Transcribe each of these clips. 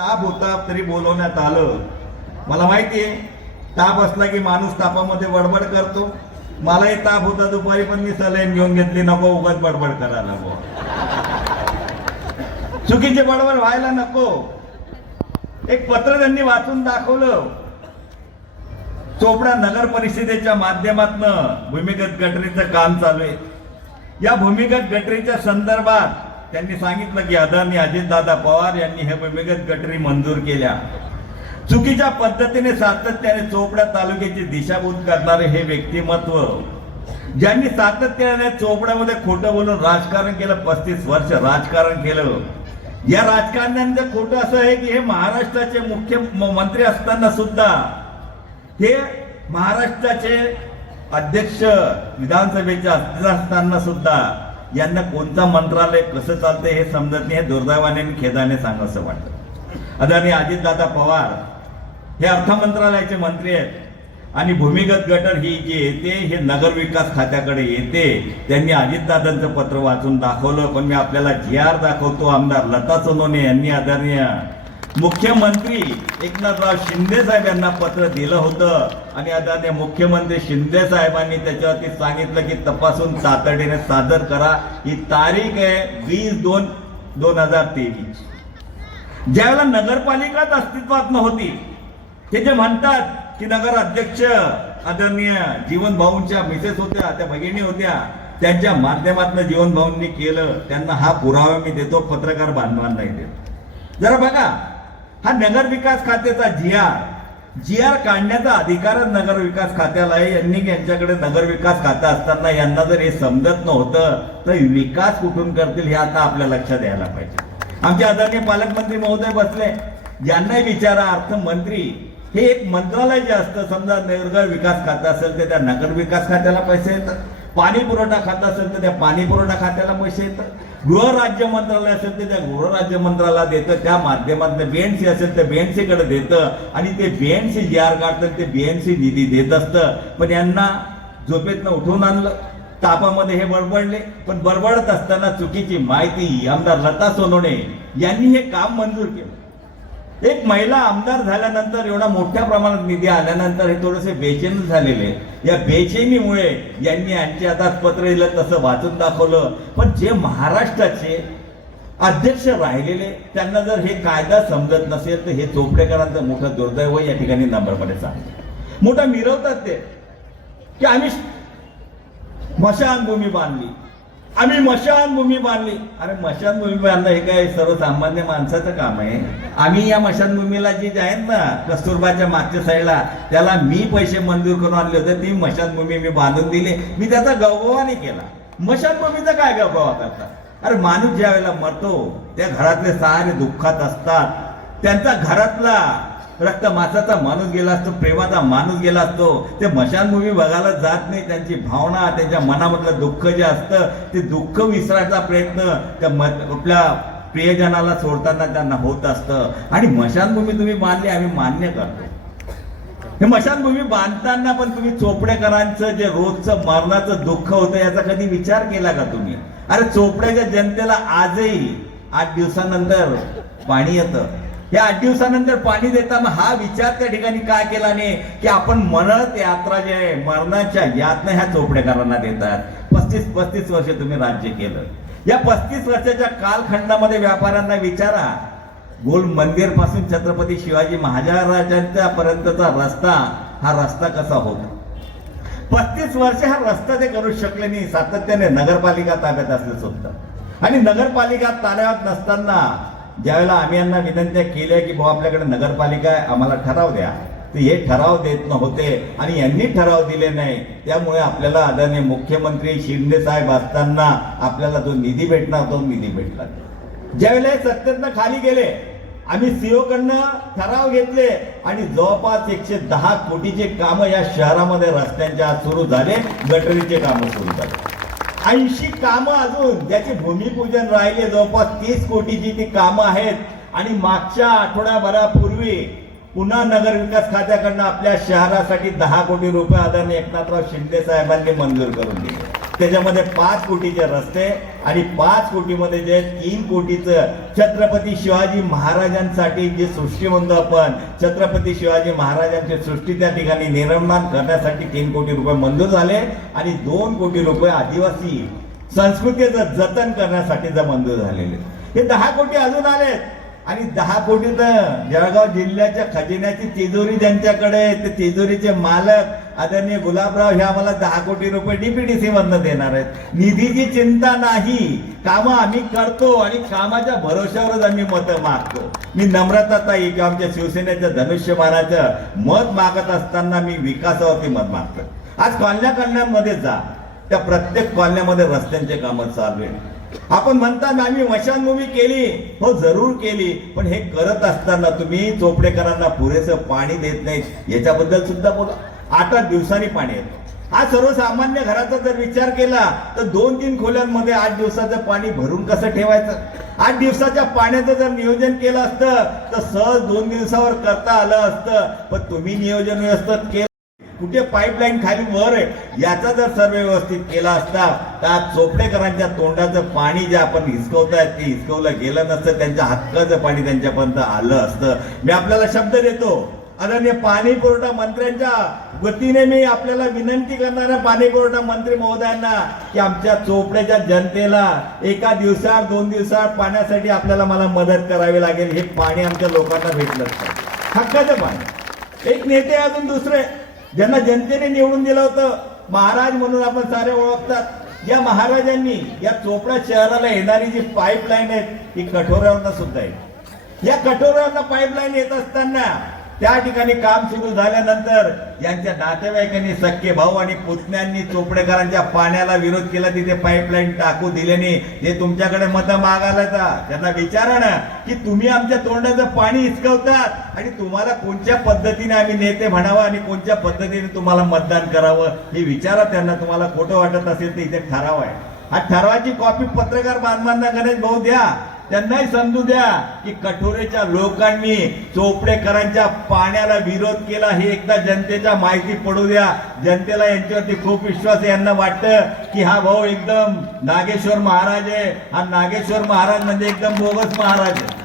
ताप होता तरी बोलवण्यात आलं. मला माहिती आहे ताप असला की माणूस तापामध्ये बडबड करतो. मलाही ताप होता दुपारी पण मी सलाईन घेऊन घेतली नको उगाच बडबड करायला बुवा. चुकीचे बडबड व्हायला नको. एक पत्र त्यांनी वाचून दाखवलं. चोपडा नगर परिषदेच्या माध्यमातून भूमिगत गटरीचं काम चालू आहे. या भूमिगत गटरीच्या संदर्भात त्यांनी सांगितलं की आदरणीय अजितदादा पवार यांनी हे भूमिगत गटरी मंजूर केल्या. चुकीच्या पद्धतीने सातत्याने चोपडा तालुक्याची दिशाभूत करणारे हे व्यक्तिमत्व ज्यांनी सातत्याने चोपड्यामध्ये खोटं बोलून राजकारण केलं पस्तीस वर्ष राजकारण केलं. या राजकारण्यांचं खोटं असं आहे की हे महाराष्ट्राचे मुख्य मंत्री असताना सुद्धा हे महाराष्ट्राचे अध्यक्ष विधानसभेचे असताना सुद्धा यांना कोणता मंत्रालय कसं चालतंय हे समजत नाही हे दुर्दैवाने आणि खेदाने सांगावंसं वाटतं. आदरणीय अजितदादा पवार हे अर्थ मंत्रालयाचे मंत्री आहेत आणि भूमिगत गटर ही जी येते हे नगर विकास खात्याकडे येते. त्यांनी अजितदादांचं पत्र वाचून दाखवलं पण मी आपल्याला जी आर दाखवतो आमदार लता सोनोने यांनी आदरणीय मुख्यमंत्री एकनाथराव शिंदे साहेब यांना पत्र दिलं होतं. आणि आदरणीय मुख्यमंत्री शिंदे साहेबांनी त्याच्यावरती सांगितलं की तपासून तातडीने सादर करा. ही तारीख आहे वीस दोन दोन हजार तेवीस. ज्यावेळेला नगरपालिकाच अस्तित्वात नव्हती ते जे म्हणतात की नगर अध्यक्ष आदरणीय जीवन भाऊंच्या मिसेस होत्या त्या भगिनी होत्या त्यांच्या माध्यमातून जीवन भाऊंनी केलं. त्यांना हा पुरावा मी देतो पत्रकार बांधवांनाही देतो. जरा बघा हा नगर विकास खात्याचा जी आर. जी आर काढण्याचा अधिकारच नगर विकास खात्याला आहे. यांनी यांच्याकडे नगर विकास खातं असताना यांना जर हे समजत नव्हतं तर विकास कुठून करतील हे आता आपल्या लक्षात यायला पाहिजे. आमचे आदरणीय पालकमंत्री महोदय बसले. यांनाही विचारा अर्थमंत्री. हे एक मंत्रालय जे असतं समजा नगर विकास खातं असेल तर त्या नगर विकास खात्याला पैसे येतात. पाणी पुरवठा खातं असेल तर त्या पाणी पुरवठा खात्याला पैसे येतात. गृहराज्य मंत्रालय असेल तर त्या गृहराज्य मंत्रालयाला देतं त्या माध्यमातून बीएनसी असेल तर बीएनसीकडे देतं. आणि ते बीएनसी जी आर काढतं ते बीएनसी निधी देत असतं. पण यांना झोपेतनं उठून आणलं. तापामध्ये हे बडबडले पण बडबडत असताना चुकीची माहिती आमदार लता सोनवणे यांनी हे काम मंजूर केलं. एक महिला आमदार झाल्यानंतर एवढा मोठ्या प्रमाणात निधी आल्यानंतर हे थोडेसे बेचैन झालेले. या बेचैनीमुळे यांनी यांचे हातात पत्र दिलं तसं वाचून दाखवलं. पण जे महाराष्ट्राचे अध्यक्ष राहिलेले त्यांना जर हे कायदा समजत नसेल तर हे चोपडेकरांचं मोठं दुर्दैव या ठिकाणी नंबरमध्ये सांगतो. मोठं मिरवतात ते की आम्ही मशानभूमी बांधली. आम्ही मशानभूमी बांधली. अरे मशानभूमी बांधणं हे काय सर्वसामान्य माणसाचं काम आहे? आम्ही या मशानभूमीला जी जे आहेत ना कस्तुरबाच्या मागच्या साईडला त्याला मी पैसे मंजूर करून आणले होते ती मशानभूमी मी बांधून दिली. मी त्याचा गौरवा नाही केला मशानभूमीचा काय गौरवा करता? अरे माणूस ज्या वेळेला मरतो त्या घरातले सारे दुःखात असतात. त्यांचा घरातला रक्त मासाचा माणूस गेला असतो प्रेमाचा माणूस गेला असतो. ते मशानभूमी बघायला जात नाही त्यांची भावना त्यांच्या मनामधलं दुःख जे असतं ते दुःख विसरायचा प्रयत्न त्या मत आपल्या प्रियजनाला सोडताना त्यांना होत असतं. आणि मशानभूमी तुम्ही बांधली आम्ही मान्य करतो. हे मशानभूमी बांधताना पण तुम्ही चोपडेकरांचं जे रोजचं मरणाचं दुःख होतं याचा कधी विचार केला का तुम्ही? अरे चोपड्याच्या जनतेला आजही आठ दिवसानंतर पाणी येतं. या आठ दिवसानंतर पाणी देताना हा विचार त्या ठिकाणी काय केला नाही? की आपण मरत यात्रा जे आहे मरणाच्या यातना ह्या चोपडेकरांना देतात. पस्तीस पस्तीस वर्ष तुम्ही राज्य केलं. या पस्तीस वर्षाच्या कालखंडामध्ये व्यापाऱ्यांना विचारा. गोल मंदिरपासून छत्रपती शिवाजी महाराजांच्या पर्यंतचा रस्ता हा रस्ता कसा होता? पस्तीस वर्ष हा रस्ता ते करू शकले नाही. सातत्याने नगरपालिका ताब्यात असलं सुद्धा. आणि नगरपालिका ताब्यात नसताना ज्यावेळेला आम्ही यांना विनंत्या केल्या की भाऊ आपल्याकडे नगरपालिका आहे आम्हाला ठराव द्या. तर हे ठराव देत नव्हते आणि यांनी ठराव दिले नाही. त्यामुळे आपल्याला आदरणीय मुख्यमंत्री शिंदे साहेब असताना आपल्याला जो निधी भेटणार तो निधी भेटला. ज्यावेळेला हे सत्तेतनं खाली गेले आम्ही सीओ कडनं ठराव घेतले आणि जवळपास एकशे दहा कोटीचे कामं या शहरामध्ये रस्त्यांच्या सुरू झाले गटरीचे कामं सुरू झाले. ऐंशी कामं अजून ज्याचे भूमिपूजन राहिले जवळपास तीस कोटीची ती कामं आहेत. आणि मागच्या आठवड्याभरापूर्वी पुन्हा नगर विकास खात्याकडनं आपल्या शहरासाठी दहा कोटी रुपये आदरणीय एकनाथराव शिंदे साहेबांनी मंजूर करून दिले. त्याच्यामध्ये पाच कोटीचे रस्ते आणि पाच कोटीमध्ये जे तीन कोटीचं छत्रपती शिवाजी महाराजांसाठी जे सृष्टी म्हणतो आपण छत्रपती शिवाजी महाराजांची सृष्टी त्या ठिकाणी निर्माण करण्यासाठी तीन कोटी रुपये मंजूर झाले आणि दोन कोटी रुपये आदिवासी संस्कृतीचं जतन करण्यासाठी जर मंजूर झालेले. हे दहा कोटी अजून आलेत. आणि दहा कोटी तर जळगाव जिल्ह्याच्या खजिन्याची तिजोरी ज्यांच्याकडे ते तिजोरीचे मालक आदरणीय गुलाबराव हे आम्हाला दहा कोटी रुपये डीपीडीसी मधनं देणार आहेत. निधीची चिंता नाही. कामं आम्ही करतो आणि कामाच्या भरोश्यावरच आम्ही मतं मागतो. मी नम्रताताई किंवा आमच्या शिवसेनेच्या धनुष्यमानाचं मत मागत असताना मी विकासावरती मत मागतो आज कॉलन्या कल्याणमध्ये जा. त्या प्रत्येक कॉलन्यामध्ये रस्त्यांचे कामं चालू आहे आपण म्हणता आम्ही मशानभूमी केली. हो जरूर केली. पण हे करत असताना तुम्ही चोपडेकरांना पुरेसं पाणी देत नाहीत. याच्याबद्दल सुद्धा बोला. आठ आठ दिवसांनी पाणी येतं. हा सर्वसामान्य घराचा जर विचार केला तर दोन तीन खोल्यांमध्ये आठ दिवसाचं पाणी भरून कसं ठेवायचं? आठ दिवसाच्या पाण्याचं जर नियोजन केलं असतं तर सहज दोन दिवसावर करता आलं असतं. पण तुम्ही नियोजन व्यवस्थित केलं. कुठे पाईपलाईन खाली वर आहे? याचा जर सर्व व्यवस्थित केला असता तर आज चोपडेकरांच्या तोंडाचं पाणी जे आपण हिसकवतायत ते हिसकवलं गेलं नसतं. त्यांच्या हक्काचं पाणी त्यांच्यापर्यंत आलं असतं. मी आपल्याला शब्द देतो. आदरणीय पाणी पुरवठा मंत्र्यांच्या वतीने मी आपल्याला विनंती करणार पाणीपुरवठा पाणी पुरवठा मंत्री महोदयांना की आमच्या चोपड्याच्या जनतेला एका दिवसात दोन दिवसात पाण्यासाठी आपल्याला मला मदत करावी लागेल. हे पाणी आमच्या लोकांना भेटलं हक्काचं पाणी. एक नेते अजून दुसरे. ज्यांना जनतेने निवडून दिलं होतं महाराज म्हणून आपण सारे ओळखतात. या महाराजांनी या चोपडा शहराला येणारी जी पाईपलाईन आहे ती कठोऱ्यावरनं सुद्धा आहे या कठोऱ्यावरनं पाईपलाईन येत असताना त्या ठिकाणी काम सुरू झाल्यानंतर यांच्या नातेवाईकांनी सख्खे भाऊ आणि पुतण्यांनी चोपडेकरांच्या पाण्याला विरोध केला तिथे पाईपलाईन टाकू दिल्याने नाही ते तुमच्याकडे मतं मागायला जा. त्यांना विचारा ना की तुम्ही आमच्या तोंडाचं पाणी हिसकवतात आणि तुम्हाला कोणत्या पद्धतीने आम्ही नेते म्हणावं आणि कोणत्या पद्धतीने तुम्हाला मतदान करावं हे विचारा त्यांना. तुम्हाला खोटं वाटत असेल तर इथे ठराव आहे. हा ठरावाची कॉपी पत्रकार बांधवांना गणेश भाऊ द्या. त्यांनाही समजू द्या की कठोरेच्या लोकांनी चोपडेकरांच्या पाण्याला विरोध केला हे एकदा जनतेच्या माहिती पडू द्या. जनतेला यांच्यावरती खूप विश्वास आहे. यांना वाटतं की हा भाऊ एकदम नागेश्वर महाराज आहे. हा नागेश्वर महाराज म्हणजे एकदम बोगस महाराज आहे.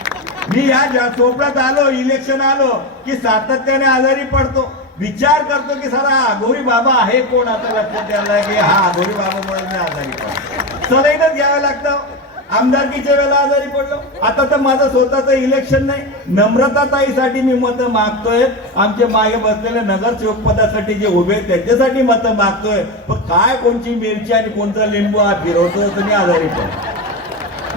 मी या ज्या चोपड्यात आलो इलेक्शन आलो की सातत्याने आजारी पडतो. विचार करतो की सारा आघोरी बाबा आहे कोण? आता लक्षात द्यायला की हा आघोरी बाबा मी आजारी पडतो. सलाईनच घ्यावं लागतं. आमदारकीच्या वेळेला आजारी पडलो? आता तर माझं स्वतःचं इलेक्शन नाही. नम्रता ताईसाठी मी मतं मागतोय. आमचे मागे बसलेले नगरसेवक पदासाठी जे उभे आहेत त्यांच्यासाठी मतं मागतोय. पण काय कोणची मिरची आणि कोणता लिंबू हा फिरवतो तर मी आजारी पडलो.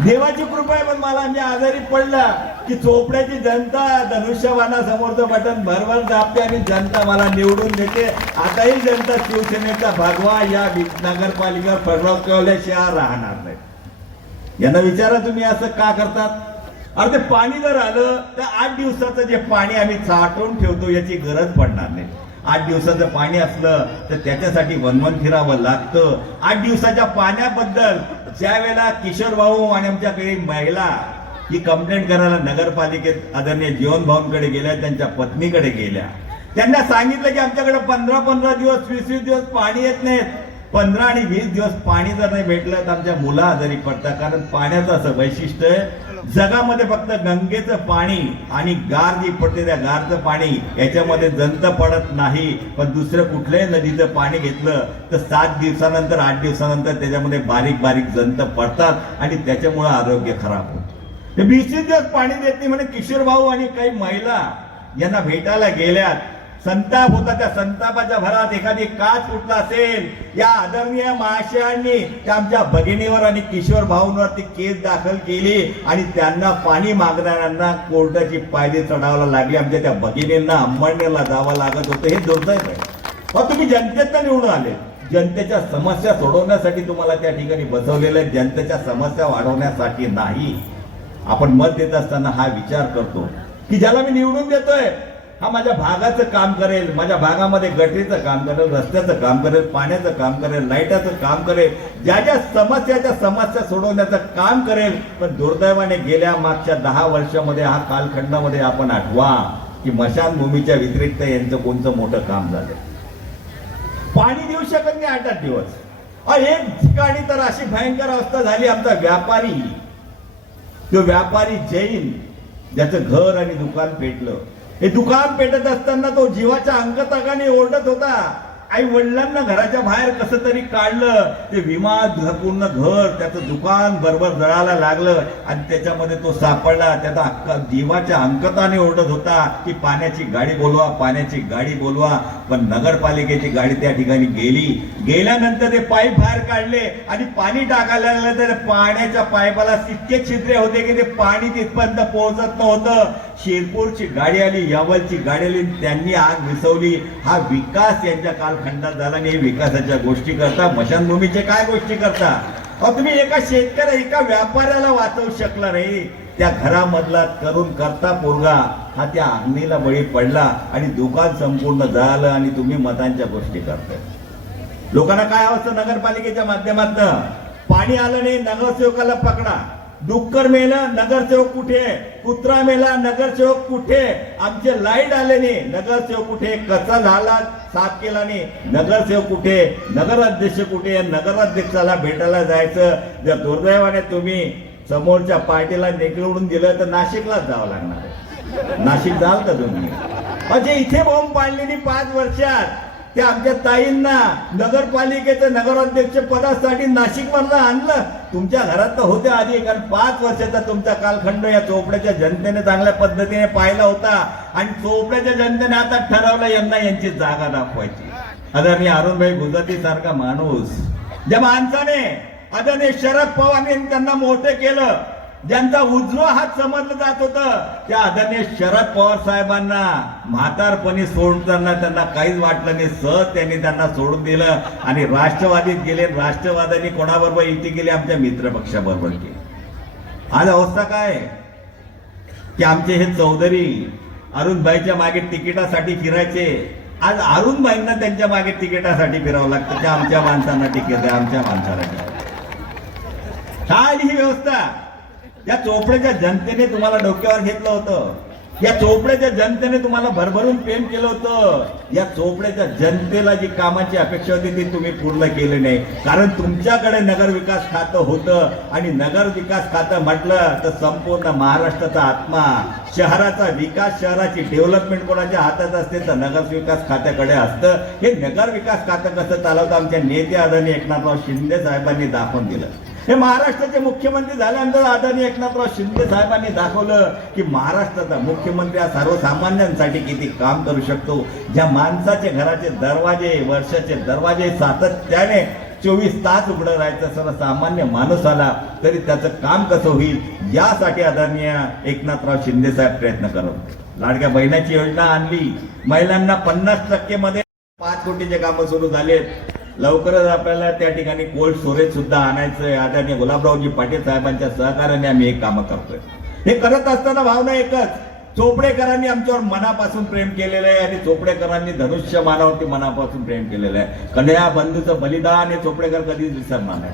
देवाची कृपा आहे पण मला मी आजारी पडला की चोपड्याची जनता धनुष्यवाना समोरचं बटन भरभर दाबते आणि जनता मला निवडून देते. आताही जनता शिवसेनेचा भगवा या वि- नगरपालिका फडराव राहणार नाही यांना विचारा तुम्ही असं का करतात? अरे ते पाणी जर आलं तर आठ दिवसाचं जे पाणी आम्ही साठवून ठेवतो याची गरज पडणार नाही. आठ दिवसाचं पाणी असलं तर त्याच्यासाठी वनवन फिरावं लागतं. आठ दिवसाच्या पाण्याबद्दल ज्या वेळेला किशोर भाऊ आणि आमच्याकडे महिला ही कंप्लेंट करायला नगरपालिकेत आदरणीय जीवन भाऊंकडे गेल्या त्यांच्या पत्नीकडे गेल्या. त्यांना सांगितलं की आमच्याकडे पंधरा पंधरा दिवस वीस वीस दिवस पाणी येत नाहीत. पंधरा आणि वीस दिवस पाणी जर नाही भेटलं तर आमच्या मुलं आजारी पडतात. कारण पाण्याचं असं वैशिष्ट्य आहे. जगामध्ये फक्त गंगेचं पाणी आणि गार जी पडते त्या गारचं पाणी याच्यामध्ये जंत पडत नाही. पण दुसरं कुठल्याही नदीचं पाणी घेतलं तर सात दिवसानंतर आठ दिवसानंतर त्याच्यामध्ये बारीक बारीक जंत पडतात आणि त्याच्यामुळं आरोग्य खराब होतं. वीस दिवस पाणी देत नाही. म्हणे किशोर भाऊ आणि काही महिला यांना भेटायला गेल्यात. संताप होता त्या संतापाच्या भरात एखादी काच फुटला असेल या आदरणीय महाशयांनी त्या आमच्या भगिनीवर आणि किशोर भाऊंवरती केस दाखल केली आणि त्यांना पाणी मागणाऱ्यांना कोर्टाची पायरी चढावायला लागली. आमच्या त्या भगिनींना अंबळनेरला जावं लागत होतं. हे दुर्दैव आहे. मग तुम्ही जनतेतनं निवडून आले. जनतेच्या समस्या सोडवण्यासाठी तुम्हाला त्या ठिकाणी बसवलेलं आहे. जनतेच्या समस्या वाढवण्यासाठी नाही. आपण मत देत असताना हा विचार करतो की ज्याला मी निवडून देतोय हा माझ्या भागाचं काम करेल माझ्या भागामध्ये गटरीचं काम करेल रस्त्याचं काम करेल पाण्याचं काम करेल लाईटाचं काम करेल ज्या ज्या समस्याच्या समस्या सोडवण्याचं काम करेल. पण दुर्दैवाने गेल्या मागच्या दहा वर्षामध्ये हा कालखंडामध्ये आपण आठवा की मशानभूमीच्या व्यतिरिक्त यांचं कोणतं मोठं काम झालं? पाणी देऊ शकत नाही आठ आठ दिवस. एक ठिकाणी तर अशी भयंकर अवस्था झाली आमचा व्यापारी. तो व्यापारी जैन ज्याचं घर आणि दुकान पेटलं. हे दुकान पेटत असताना तो जीवाच्या अंगतागाने ओरडत होता. आई वडिलांना घराच्या बाहेर कसं तरी काढलं. ते विमा पूर्ण घर त्याचं दुकान बरोबर जळायला लागलं. आणि त्याच्यामध्ये तो सापडला. त्याचा अक्का जीवाच्या अंकताने ओरडत होता की पाण्याची गाडी बोलवा पाण्याची गाडी बोलवा. पण नगरपालिकेची गाडी त्या ठिकाणी गेली. गेल्यानंतर ते पाईप बाहेर काढले आणि पाणी टाकायला लागलं. तर पाण्याच्या पाईपाला इतके छिद्रे होते की ते पाणी तिथपर्यंत पोहोचत नव्हतं. शेरपूरची गाडी आली यावलची गाडी आली त्यांनी आग विसवली. हा विकास यांच्या कालखंडात झाला आणि विकासाच्या गोष्टी करता. मशानभूमीचे काय गोष्टी करता? अहो तुम्ही एका शेतकऱ्या एका व्यापाऱ्याला वाचवू शकला नाही. त्या घरामधला करून करता पोरगा हा त्या अग्नीला बळी पडला आणि दुकान संपूर्ण झालं आणि तुम्ही मतांच्या गोष्टी करताय. लोकांना काय असतं नगरपालिकेच्या माध्यमातून? पाणी आलं नाही नगरसेवकाला पकडा. डुक्कर मेला नगरसेवक कुठे कुत्रा मेला नगरसेवक कुठे आमचे लाइट आले नाही. नगरसेवक कुठे कचरा झाला साफ केला नाही. नगरसेवक कुठे नगराध्यक्ष कुठे नगराध्यक्षाला भेटायला जायचं. जर दुर्दैवाने तुम्ही समोरच्या पार्टीला निकडून दिलं तर नाशिकलाच जावं लागणार नाशिक जाल का तुम्ही? म्हणजे इथे बॉम्ब पाडलेली पाच वर्षात. त्या आमच्या ताईंना नगरपालिकेचं नगराध्यक्ष पदासाठी नाशिक मधला आणलं. तुमच्या घरात तर होत्या आधी कारण पाच वर्षाचा तुमचा कालखंड या चोपड्याच्या जनतेने चांगल्या पद्धतीने पाहिला होता. आणि चोपड्याच्या जनतेने आता ठरवलं यांना यांची जागा दाखवायची. आदरणीय अरुणभाई गुजराती सारखा माणूस. ज्या माणसाने आदरणीय शरद पवारांनी त्यांना मोठे केलं ज्यांचा उजवा हात समजलं जात होतं त्या आदरणीय शरद पवार साहेबांना म्हातारपणी सोडताना त्यांना काहीच वाटलं नाही. सहज त्यांनी त्यांना सोडून दिलं आणि राष्ट्रवादीत गेले. राष्ट्रवादाने कोणाबरोबर युती केली? आमच्या मित्र पक्षाबरोबर केली. आज अवस्था काय? की आमचे हे चौधरी अरुणभाईच्या मागे तिकिटासाठी फिरायचे. आज अरुणभाईंना त्यांच्या मागे तिकिटासाठी फिरावं लागतं. त्या आमच्या माणसांना तिकीट आहे आमच्या माणसाला काय ही व्यवस्था. या चोपड्याच्या जनतेने तुम्हाला डोक्यावर घेतलं होतं. या चोपड्याच्या जनतेने तुम्हाला भरभरून प्रेम केलं होतं. या चोपड्याच्या जनतेला जी कामाची अपेक्षा होती ती तुम्ही पूर्ण केली नाही. कारण तुमच्याकडे नगर विकास खातं होतं आणि नगर विकास खातं म्हटलं तर संपूर्ण महाराष्ट्राचा आत्मा शहराचा विकास शहराची डेव्हलपमेंट कोणाच्या हातात असते तर नगर विकास खात्याकडे असतं. हे नगर विकास खातं कसं चालवतं? आमच्या नेते आदरणीय एकनाथराव शिंदे साहेबांनी दाखवून दिलं. हे महाराष्ट्राचे मुख्यमंत्री झाल्यानंतर आदरणीय एकनाथराव शिंदे साहेबांनी दाखवलं की महाराष्ट्राचा मुख्यमंत्री हा सर्वसामान्यांसाठी किती काम करू शकतो. ज्या माणसाचे घराचे दरवाजे वर्षाचे दरवाजे सातत्याने चोवीस तास उघडं राहायचं सर्वसामान्य माणूस आला तरी त्याचं काम कसं होईल यासाठी आदरणीय एकनाथराव शिंदे साहेब प्रयत्न करत लाडक्या बहिणाची योजना आणली. महिलांना पन्नास टक्के मध्ये पाच कोटीचे कामं सुरू झालेत. लवकरच आपल्याला त्या ठिकाणी कोल्ड स्टोरेज सुद्धा आणायचंय. आदरणीय गुलाबरावजी पाटील साहेबांच्या सहकार्याने आम्ही एक कामं करतोय. हे करत असताना भावना एकच. चोपडेकरांनी आमच्यावर मनापासून प्रेम केलेलं आहे आणि चोपडेकरांनी धनुष्य मानावरती मनापासून प्रेम केलेलं आहे. कन्या बंधूचं बलिदान हे चोपडेकर कधीच विसरणार नाही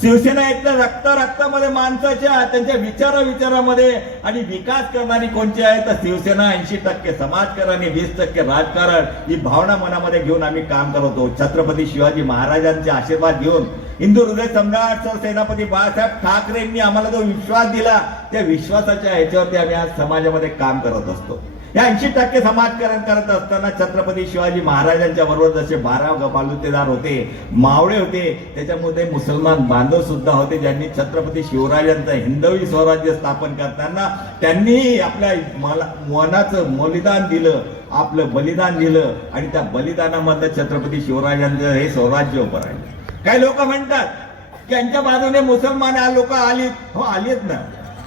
शिवसेना इथल्या रक्त रक्तामध्ये माणसाच्या त्यांच्या विचारा विचारामध्ये आणि विकास करणारी कोणती आहे? तर शिवसेना ऐंशी टक्के समाजकारण आणि वीस टक्के राजकारण ही भावना मनामध्ये घेऊन आम्ही काम करतो छत्रपती शिवाजी महाराजांचे आशीर्वाद घेऊन. हिंदू हृदय सम्राट सेनापती बाळासाहेब ठाकरेंनी आम्हाला जो विश्वास दिला त्या विश्वासाच्या ह्याच्यावरती आम्ही आज समाजामध्ये काम करत असतो. या ऐंशी टक्के समाजकारण करत असताना छत्रपती शिवाजी महाराजांच्या बरोबर जसे बारा बालुतेदार होते मावळे होते त्याच्यामध्ये मुसलमान बांधव सुद्धा होते ज्यांनी छत्रपती शिवराजांचं हिंदवी स्वराज्य स्थापन करताना त्यांनी आपल्या मला मनाचं बलिदान दिलं आपलं बलिदान दिलं आणि त्या बलिदानामधलं छत्रपती शिवराजांचं हे स्वराज्य उभं राहिलं. काही लोक म्हणतात की यांच्या बाजूने मुसलमान लोक आली हो आलीच ना.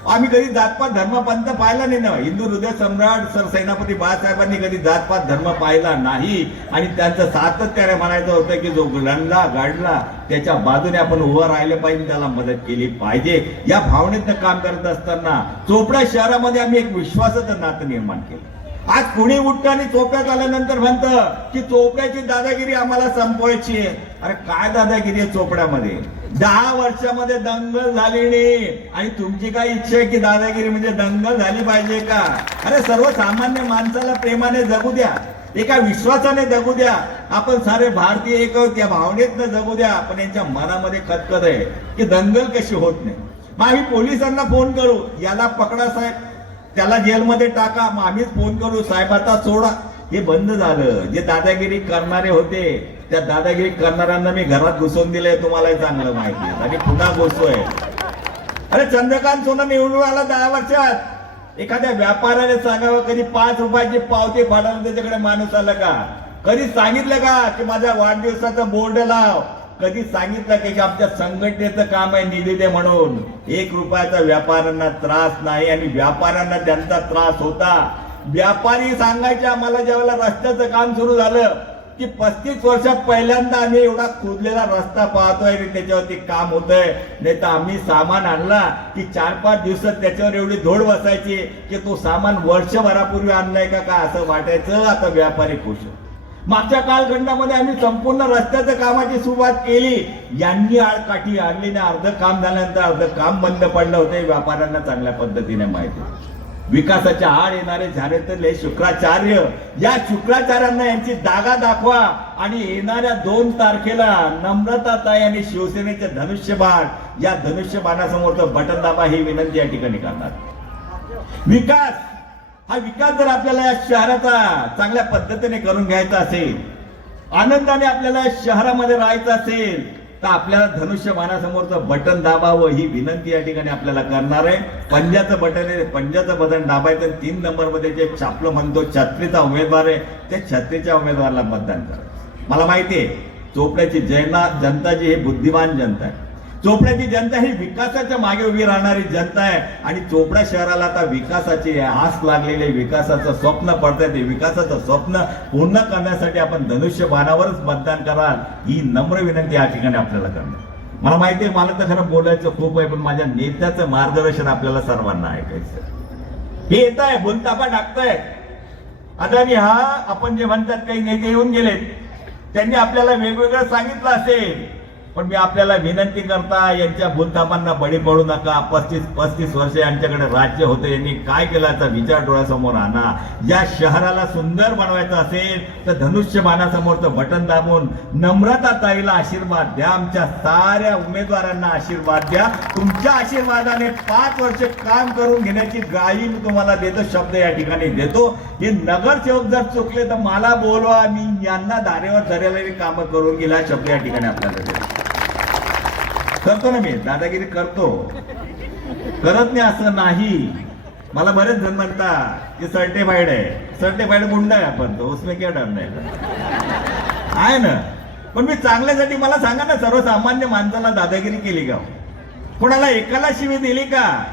आम्ही कधी जातपात धर्मपंथ पाहिला नाही ना. हिंदू हृदय सम्राट सर सेनापती बाळासाहेबांनी कधी जातपात धर्म पाहिला नाही. आणि त्यांचं सातत्याने म्हणायचं होतं की जो लढला गाडला त्याच्या बाजूने आपण उभं राहिलं पाहिजे त्याला मदत केली पाहिजे. या भावनेतनं काम करत असताना चोपडा शहरामध्ये आम्ही एक विश्वासाचं नातं निर्माण केलं. आज कुणी उठतं आणि चोप्यात आल्यानंतर म्हणतं की चोपड्याची दादागिरी आम्हाला संपवायची आहे. अरे काय दादागिरी आहे चोपड्यामध्ये? दहा वर्षामध्ये दंगल झाली नाही आणि तुमची काय इच्छा आहे की दादागिरी म्हणजे दंगल झाली पाहिजे का? अरे सर्वसामान्य माणसाला प्रेमाने जगू द्या. एका विश्वासाने जगू द्या. आपण सारे भारतीय एक त्या या भावनेतनं जगू द्या. पण यांच्या मनामध्ये खतखत आहे की दंगल कशी होत नाही. मग आम्ही पोलिसांना फोन करू. याला पकडा साहेब. त्याला जेलमध्ये टाका. मग आम्हीच फोन करू. साहेब आता सोडा. हे बंद झालं. जे दादागिरी करणारे होते त्या दादागिरी करणाऱ्यांना मी घरात घुसवून दिलंय तुम्हाला चांगलं माहिती आहे. आणि पुन्हा घुसतोय. अरे चंद्रकांत सोनं निवडून आला दहा वर्षात. एखाद्या व्यापाऱ्याने सांगावं कधी पाच रुपयाची पावती फाडायला त्याच्याकडे माणूस आला का? कधी सांगितलं का की माझ्या वाढदिवसाचं बोर्ड लाव? कधी सांगितलं की आमच्या संघटनेचं काम आहे निधी दे म्हणून. एक रुपयाचा व्यापाऱ्यांना त्रास नाही आणि व्यापाऱ्यांना त्यांचा त्रास होता व्यापारी सांगायचे आम्हाला ज्यावेळेला रस्त्याचं काम सुरू झालं. की पस्तीस वर्षात पहिल्यांदा आम्ही एवढा खोदलेला रस्ता पाहतोय आणि त्याच्यावरती काम होतंय. नाही तर आम्ही सामान आणला की चार पाच दिवसात त्याच्यावर एवढी धोड बसायची की तो सामान वर्षभरापूर्वी आणलाय का काय असं वाटायचं आता व्यापारी खुश मागच्या कालखंडामध्ये आम्ही संपूर्ण रस्त्याच्या कामाची सुरुवात केली. यांनी आळकाठी आणली ना अर्ध काम झाल्यानंतर अर्ध काम बंद पडलं होतं. व्यापाऱ्यांना चांगल्या पद्धतीने माहिती. विकासाच्या आड येणारे झाले तर हे शुक्राचार्य. या शुक्राचार्यांना यांची जागा दाखवा. आणि येणाऱ्या दोन तारखेला नम्रताताई आणि शिवसेनेचे धनुष्यबाण. या धनुष्यबाणासमोरचं बटन दाबा ही विनंती या ठिकाणी करतात. विकास! हा विकास जर आपल्याला या शहराचा चांगल्या पद्धतीने करून घ्यायचा असेल आनंदाने आपल्याला या शहरामध्ये राहायचं असेल तर आपल्याला धनुष्यबाणासमोरचं बटन दाबावं ही विनंती या ठिकाणी आपल्याला करणार आहे. पंजाचं बटन आहे पंजाचं बटन दाबायचं तीन नंबरमध्ये जे छापलं म्हणतो छत्रीचा उमेदवार आहे त्या छत्रीच्या उमेदवाराला मतदान करायचं मला माहिती आहे चोपड्याची जनता जनता जी हे बुद्धिमान जनता आहे. चोपड्याची जनता ही विकासाच्या मागे उभी राहणारी जनता आहे. आणि चोपडा शहराला आता विकासाची आस लागलेली आहे, विकासाचं स्वप्न पडतंय. ते विकासाचं स्वप्न पूर्ण करण्यासाठी आपण धनुष्य बाणावरच मतदान कराल ही नम्र विनंती या ठिकाणी आपल्याला करणार. मला माहिती आहे मला तर खरं बोलायचं खूप आहे पण माझ्या नेत्याचं मार्गदर्शन आपल्याला सर्वांना ऐकायचं हे येत आहे बोलतापा टाकताय. अदानी हा आपण जे म्हणतात काही नेते येऊन गेलेत. त्यांनी आपल्याला वेगवेगळं सांगितलं असेल. पण मी आपल्याला विनंती करता यांच्या भूलथापांना बळी पडू नका. पस्तीस पस्तीस वर्षे यांच्याकडे राज्य होते. यांनी काय केलं? याचा विचार डोळ्यासमोर आणा. या शहराला सुंदर बनवायचं असेल तर धनुष्य बाणासमोरचं बटन दाबून नम्रता ताईला आशीर्वाद द्या. आमच्या साऱ्या उमेदवारांना आशीर्वाद द्या. तुमच्या आशीर्वादाने पाच वर्ष काम करून घेण्याची गाई मी तुम्हाला देतो शब्द या ठिकाणी देतो. हे नगरसेवक जर चुकले तर मला बोलवा. मी यांना धारेवर धरलेली कामं करून गेला शब्द या ठिकाणी आपल्याला देतो. करतो ना मी दादागिरी करतो. करत नाही असं नाही. मला बरेच जण म्हणतात की सर्टिफाईड आहे. सर्टिफाईड गुंड आहे आपण तो उसने क्या डर नाही. आहे ना? पण मी चांगल्यासाठी मला सांगा ना सर्वसामान्य माणसाला दादागिरी केली का हो? कोणाला एकाला शिवी दिली का?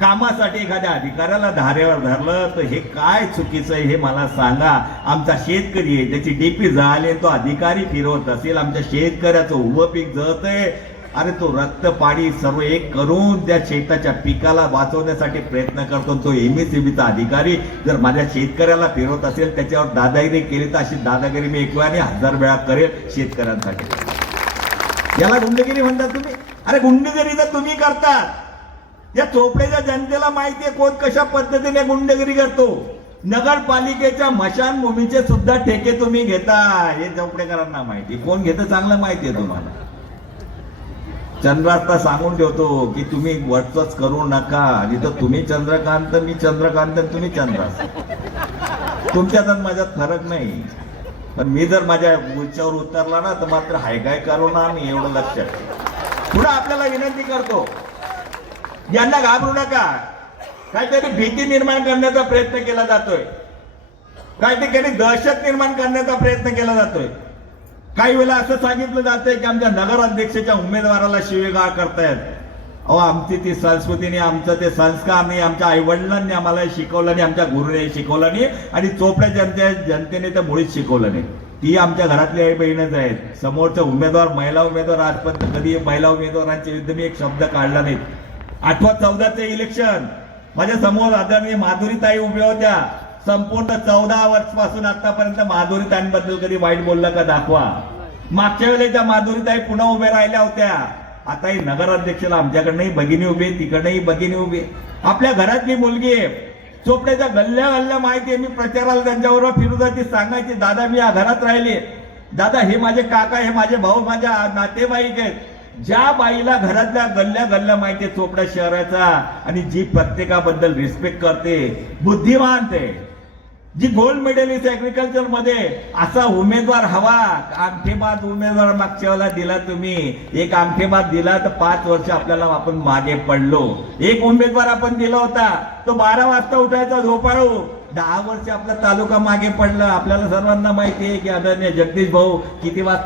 कामासाठी एखाद्या अधिकाऱ्याला धारेवर धरलं तर हे काय चुकीचं आहे हे मला सांगा. आमचा शेतकरी आहे त्याची डीपी झाली तो अधिकारी फिरवत असेल. आमच्या शेतकऱ्याचं उभं पीक जळत आहे अरे तो रक्त पाणी सर्व एक करून त्या शेताच्या पिकाला वाचवण्यासाठी प्रयत्न करतो. तो एमएससीबीचा अधिकारी. जर माझ्या शेतकऱ्याला फिरवत असेल त्याच्यावर दादागिरी केली तर अशी दादागिरी मी एक वेळा आणि हजार वेळा करेल शेतकऱ्यांसाठी. याला गुंडगिरी म्हणतात तुम्ही? अरे गुंडगिरी तर तुम्ही करतात. या चोपड्याच्या जनतेला माहितीये कोण कशा पद्धतीने गुंडगिरी करतो. नगरपालिकेच्या मशानभूमीचे सुद्धा ठेके तुम्ही घेता हे चोपडेकरांना माहिती कोण घेतं चांगलं माहिती आहे तुम्हाला. चंद्राचा सांगून ठेवतो की तुम्ही वर्चच करू नका. जिथं तुम्ही चंद्रकांत मी चंद्रकांत आणि तुम्ही चंद्रास. तुमच्यात आणि माझ्यात फरक नाही. पण मी जर माझ्या उंचावर उतरला ना तर मात्र हाय काय करू ना मी एवढं लक्षात पुढे आपल्याला विनंती करतो. यांना घाबरू नका. काहीतरी भीती निर्माण करण्याचा प्रयत्न केला जातोय. काहीतरी दहशत निर्माण करण्याचा प्रयत्न केला जातोय. काही वेळेला असं सांगितलं जातंय की आमच्या नगराध्यक्षाच्या उमेदवाराला शिवेगाळ करतायत. अहो आमची ती संस्कृतीने नाही आमचं ते संस्कार नाही आमच्या आईवडिलांनी आम्हाला शिकवलं नाही आमच्या गुरुने शिकवलं नाही आणि चोपड्या जनते जनतेने तर मुळीच शिकवलं नाही. ती आमच्या घरातली आई बहीणच आहेत. समोरचा उमेदवार महिला उमेदवार आजपर्यंत कधी महिला उमेदवारांच्या विरुद्ध मी एक शब्द काढला नाही. आठवा चौदाचे इलेक्शन. माझ्यासमोर आदरणीय माधुरीताई उभ्या होत्या. संपूर्ण चौदा वर्षपासून आतापर्यंत माधुरीताईंबद्दल कधी वाईट बोललं का दाखवा. मागच्या वेळेला त्या माधुरीताई पुन्हा उभ्या राहिल्या होत्या आता ही नगराध्यक्षाला आमच्याकडनंही भगिनी उभी तिकडनंही भगिनी उभी आपल्या घरातली मुलगी आहे. चोपड्याच्या गल्ल्या गल्ल्या माहिती आहे मी प्रचाराला त्यांच्यावर फिरूजाची सांगायची दादा मी या घरात राहिले दादा हे माझे काका हे माझे भाऊ माझ्या नातेवाईक आहेत. ज्या बाईला घरातल्या गल्ल्या गल्ल्या माहिती आहे चोपडा शहराचा आणि जी प्रत्येकाबद्दल रिस्पेक्ट करते बुद्धिमान ते. जी गोल्ड मेडलिस्ट ऍग्रिकल्चरमध्ये असा उमेदवार हवा. आमठेबाद उमेदवार मागच्या वेळेला दिला तुम्ही. एक आमठेबाद दिला तर पाच वर्ष आपल्याला आपण मागे पडलो. एक उमेदवार आपण दिला होता. तो बारा वाजता उठायचा झोपाळू. दहा वर्ष आपला तालुका मागे पडला. आपल्याला सर्वांना माहिती आहे की आदरणीय जगदीश भाऊ किती वाजता